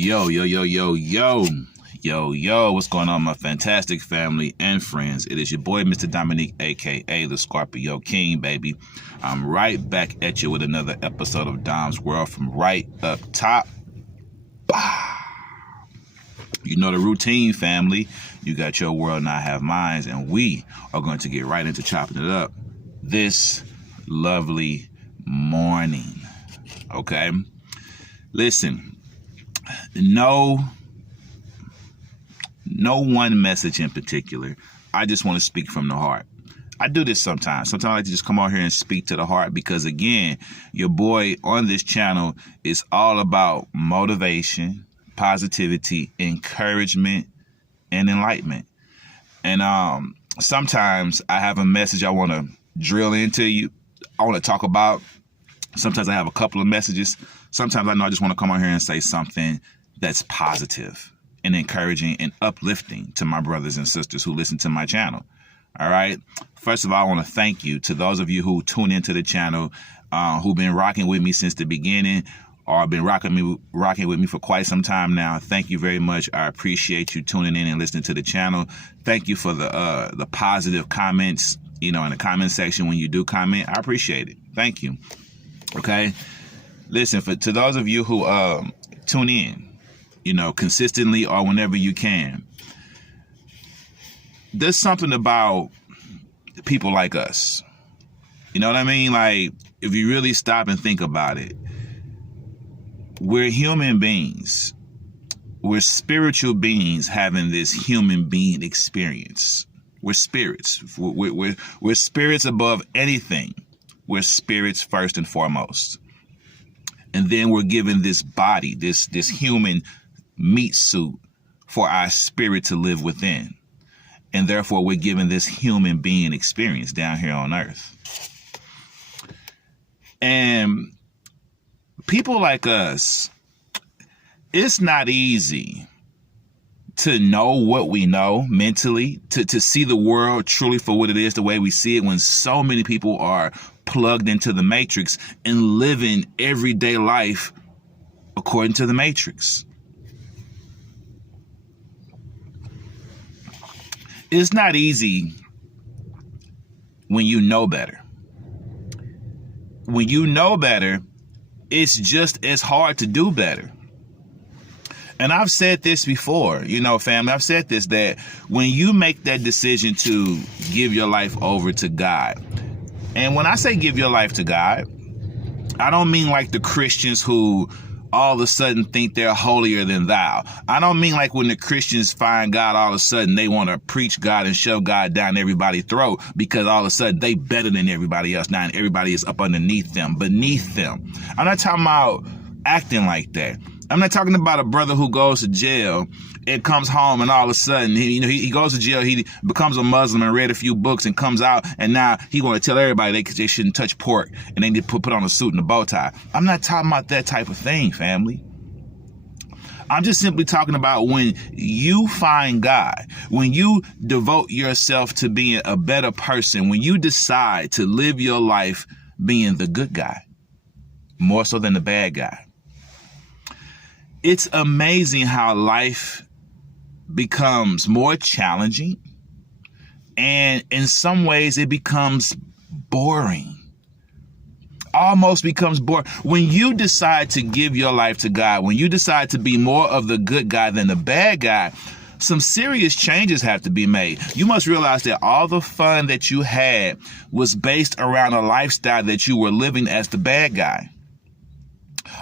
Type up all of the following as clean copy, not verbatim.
Yo, yo, yo, yo, yo, yo, yo, what's going on, my fantastic family and friends? It is your boy, Mr. Dominique, aka the Scorpio King, baby. I'm right back at you with another episode of Dom's World from right up top. You know the routine, family. You got your world and I have mine, and we are going to get right into chopping it up this lovely morning. Okay? Listen. No one message in particular. I just want to speak from the heart. I do this sometimes. Sometimes I like to just come out here and speak to the heart because, again, your boy on this channel is all about motivation, positivity, encouragement, and enlightenment. And sometimes I have a message I want to drill into you. I want to talk about. Sometimes I have a couple of messages. Sometimes I know I just want to come on here and say something that's positive and encouraging and uplifting to my brothers and sisters who listen to my channel. All right. First of all, I want to thank you to those of you who tune into the channel, who've been rocking with me since the beginning or been rocking with me for quite some time now. Thank you very much. I appreciate you tuning in and listening to the channel. Thank you for the positive comments, in the comment section when you do comment. I appreciate it. Thank you. Okay. Listen, to those of you who tune in, consistently or whenever you can, there's something about people like us. You know what I mean? Like, if you really stop and think about it, we're human beings. We're spiritual beings having this human being experience. We're spirits. We're spirits above anything. We're spirits first and foremost. And then we're given this body, this human meat suit for our spirit to live within. And therefore, we're given this human being experience down here on earth. And people like us, it's not easy to know what we know mentally, to see the world truly for what it is, the way we see it, when so many people are plugged into the matrix and living everyday life according to the matrix. It's not easy when you know better. When you know better, it's just as hard to do better. And I've said this before, family, I've said this, that when you make that decision to give your life over to God, and when I say give your life to God, I don't mean like the Christians who all of a sudden think they're holier than thou. I don't mean like when the Christians find God, all of a sudden they want to preach God and shove God down everybody's throat because all of a sudden they better than everybody else now and everybody is up underneath them, beneath them. I'm not talking about acting like that. I'm not talking about a brother who goes to jail and comes home and all of a sudden, he goes to jail, he becomes a Muslim and read a few books and comes out and now he want to tell everybody they shouldn't touch pork and they need to put on a suit and a bow tie. I'm not talking about that type of thing, family. I'm just simply talking about when you find God, when you devote yourself to being a better person, when you decide to live your life being the good guy, more so than the bad guy. It's amazing how life becomes more challenging, and in some ways it becomes boring. Almost becomes boring. When you decide to give your life to God, when you decide to be more of the good guy than the bad guy, some serious changes have to be made. You must realize that all the fun that you had was based around a lifestyle that you were living as the bad guy.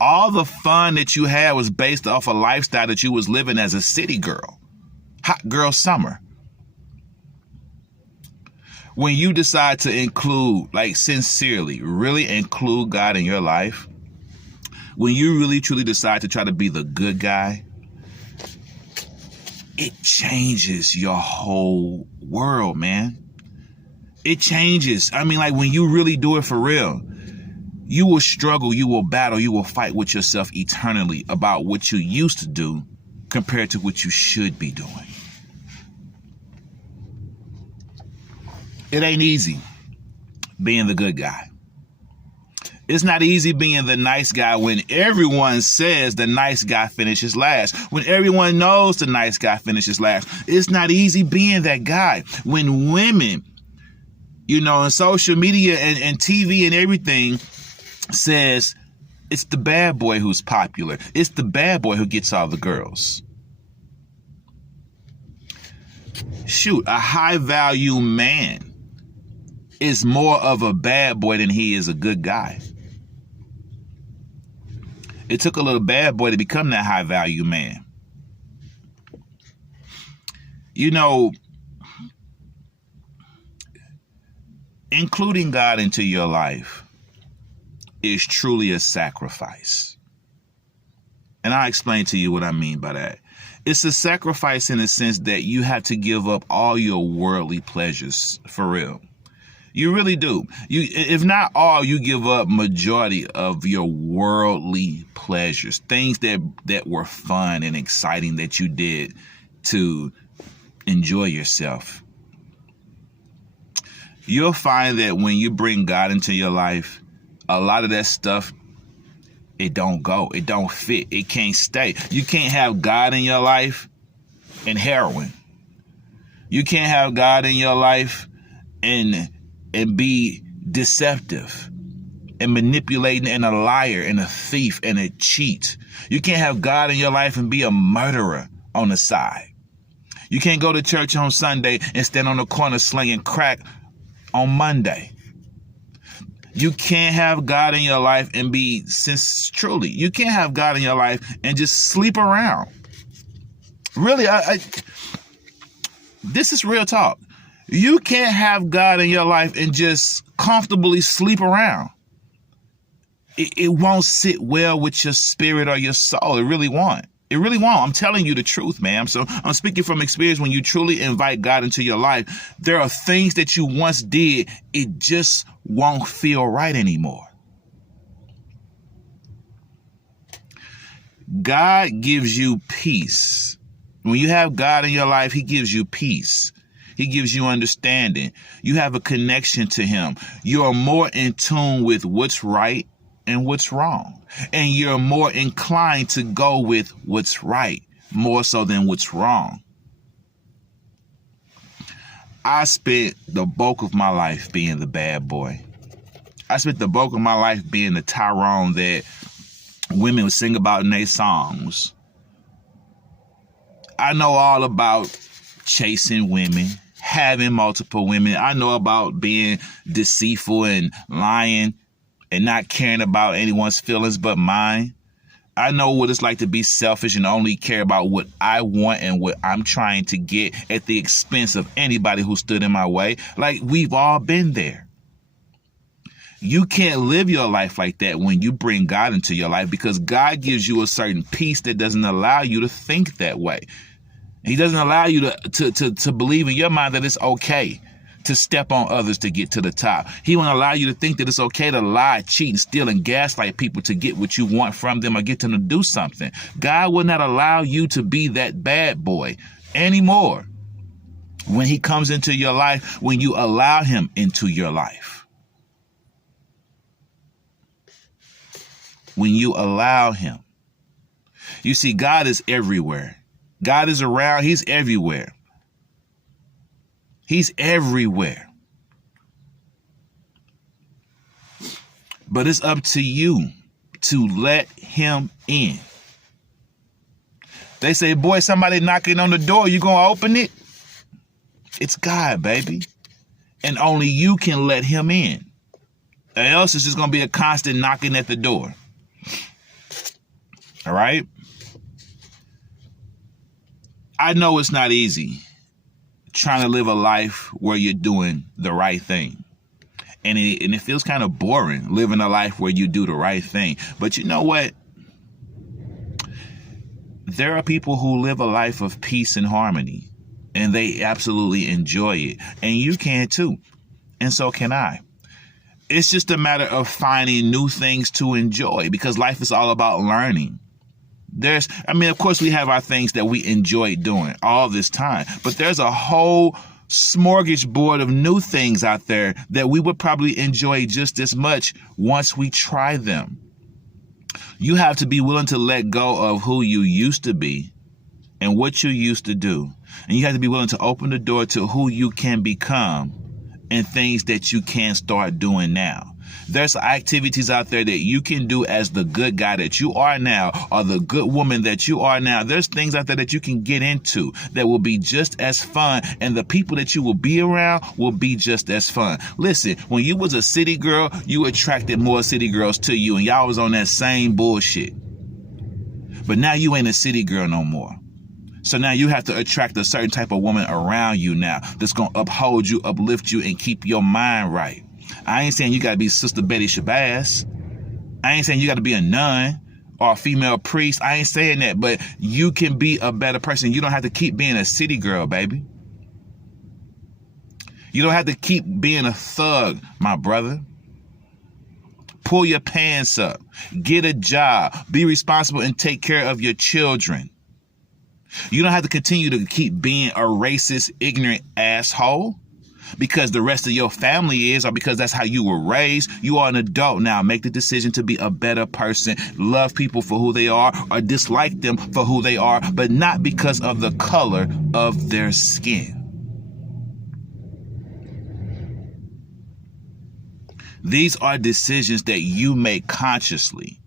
All the fun that you had was based off a lifestyle that you was living as a city girl. Hot girl summer. When you decide to include, like sincerely, really include God in your life, when you really truly decide to try to be the good guy, it changes your whole world, man. It changes. I mean, like when you really do it for real, you will struggle, you will battle, you will fight with yourself eternally about what you used to do compared to what you should be doing. It ain't easy being the good guy. It's not easy being the nice guy when everyone says the nice guy finishes last. When everyone knows the nice guy finishes last. It's not easy being that guy. When women, and social media and TV and everything says it's the bad boy who's popular. It's the bad boy who gets all the girls. Shoot, a high value man is more of a bad boy than he is a good guy. It took a little bad boy to become that high value man. Including God into your life is truly a sacrifice. And I'll explain to you what I mean by that. It's a sacrifice in the sense that you have to give up all your worldly pleasures, for real. You really do. If not all, you give up majority of your worldly pleasures, things that were fun and exciting that you did to enjoy yourself. You'll find that when you bring God into your life, a lot of that stuff, it don't go. It don't fit. It can't stay. You can't have God in your life and heroin. You can't have God in your life and be deceptive and manipulating and a liar and a thief and a cheat. You can't have God in your life and be a murderer on the side. You can't go to church on Sunday and stand on the corner slinging crack on Monday. You can't have God in your life and be, truly, you can't have God in your life and just sleep around. Really, this is real talk. You can't have God in your life and just comfortably sleep around. It won't sit well with your spirit or your soul. It really won't. It really won't. I'm telling you the truth, man. So I'm speaking from experience. When you truly invite God into your life, there are things that you once did. It just won't feel right anymore. God gives you peace. When you have God in your life, he gives you peace. He gives you understanding. You have a connection to him. You are more in tune with what's right and what's wrong. And you're more inclined to go with what's right, more so than what's wrong. I spent the bulk of my life being the bad boy. I spent the bulk of my life being the Tyrone that women would sing about in their songs. I know all about chasing women, having multiple women. I know about being deceitful and lying and not caring about anyone's feelings but mine. I know what it's like to be selfish and only care about what I want and what I'm trying to get at the expense of anybody who stood in my way. Like, we've all been there. You can't live your life like that when you bring God into your life, because God gives you a certain peace that doesn't allow you to think that way. He doesn't allow you to believe in your mind that it's okay to step on others to get to the top. He won't allow you to think that it's okay to lie, cheat, and steal and gaslight people to get what you want from them or get them to do something. God will not allow you to be that bad boy anymore when he comes into your life, when you allow him into your life. When you allow him. You see, God is everywhere. God is around. He's everywhere. He's everywhere. But it's up to you to let him in. They say, boy, somebody knocking on the door, you gonna open it? It's God, baby. And only you can let him in. Or else it's just gonna be a constant knocking at the door. All right? I know it's not easy trying to live a life where you're doing the right thing. And it feels kind of boring living a life where you do the right thing. But you know what? There are people who live a life of peace and harmony, and they absolutely enjoy it. And you can too. And so can I. It's just a matter of finding new things to enjoy, because life is all about learning. Of course we have our things that we enjoy doing all this time, but there's a whole smorgasbord of new things out there that we would probably enjoy just as much once we try them. You have to be willing to let go of who you used to be and what you used to do. And you have to be willing to open the door to who you can become and things that you can start doing now. There's activities out there that you can do as the good guy that you are now, or the good woman that you are now. There's things out there that you can get into that will be just as fun, and the people that you will be around will be just as fun. Listen, when you was a city girl, you attracted more city girls to you, and y'all was on that same bullshit. But now you ain't a city girl no more. So now you have to attract a certain type of woman around you now that's going to uphold you, uplift you, and keep your mind right. I ain't saying you got to be Sister Betty Shabazz. I ain't saying you got to be a nun or a female priest. I ain't saying that, but you can be a better person. You don't have to keep being a city girl, baby. You don't have to keep being a thug, my brother. Pull your pants up. Get a job. Be responsible and take care of your children. You don't have to continue to keep being a racist, ignorant asshole because the rest of your family is, or because that's how you were raised. You are an adult now. Make the decision to be a better person. Love people for who they are, or dislike them for who they are, but not because of the color of their skin. These are decisions that you make consciously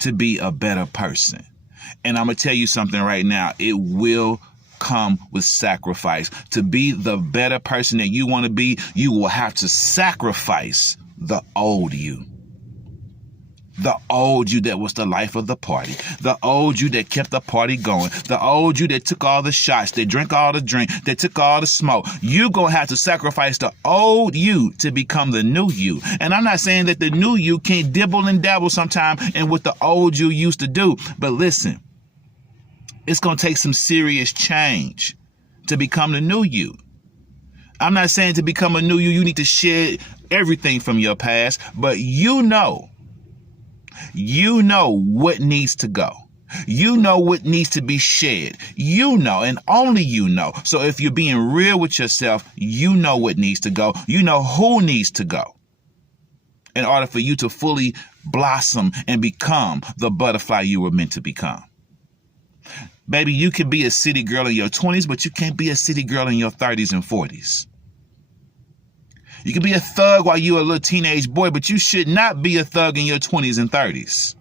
to be a better person. And I'm going to tell you something right now. It will come with sacrifice. To be the better person that you want to be, you will have to sacrifice the old you. The old you that was the life of the party. The old you that kept the party going. The old you that took all the shots, that drank all the drink, that took all the smoke. You're going to have to sacrifice the old you to become the new you. And I'm not saying that the new you can't dibble and dabble sometime in what the old you used to do. But listen, it's going to take some serious change to become the new you. I'm not saying to become a new you, you need to shed everything from your past, but you know what needs to go. You know what needs to be shed. You know, and only you know. So if you're being real with yourself, you know what needs to go. You know who needs to go in order for you to fully blossom and become the butterfly you were meant to become. Baby, you can be a city girl in your 20s, but you can't be a city girl in your 30s and 40s. You can be a thug while you're a little teenage boy, but you should not be a thug in your 20s and 30s.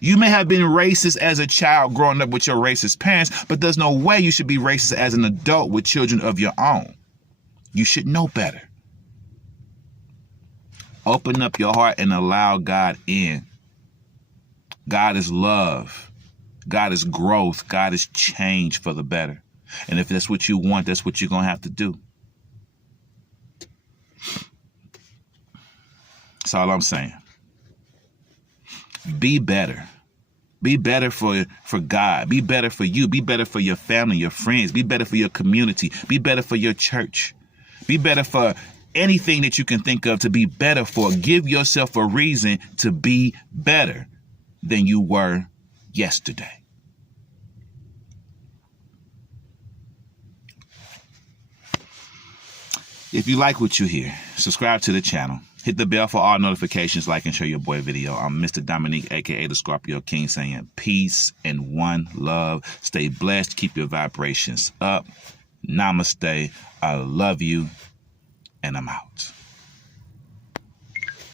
You may have been racist as a child growing up with your racist parents, but there's no way you should be racist as an adult with children of your own. You should know better. Open up your heart and allow God in. God is love. God is growth. God is change for the better. And if that's what you want, that's what you're going to have to do. That's all I'm saying. Be better. Be better for God. Be better for you. Be better for your family, your friends. Be better for your community. Be better for your church. Be better for anything that you can think of to be better for. Give yourself a reason to be better than you were yesterday. If you like what you hear, subscribe to the channel. Hit the bell for all notifications, like and share your boy video. I'm Mr. Dominique, a.k.a. the Scorpio King, saying peace and one love. Stay blessed. Keep your vibrations up. Namaste. I love you. And I'm out.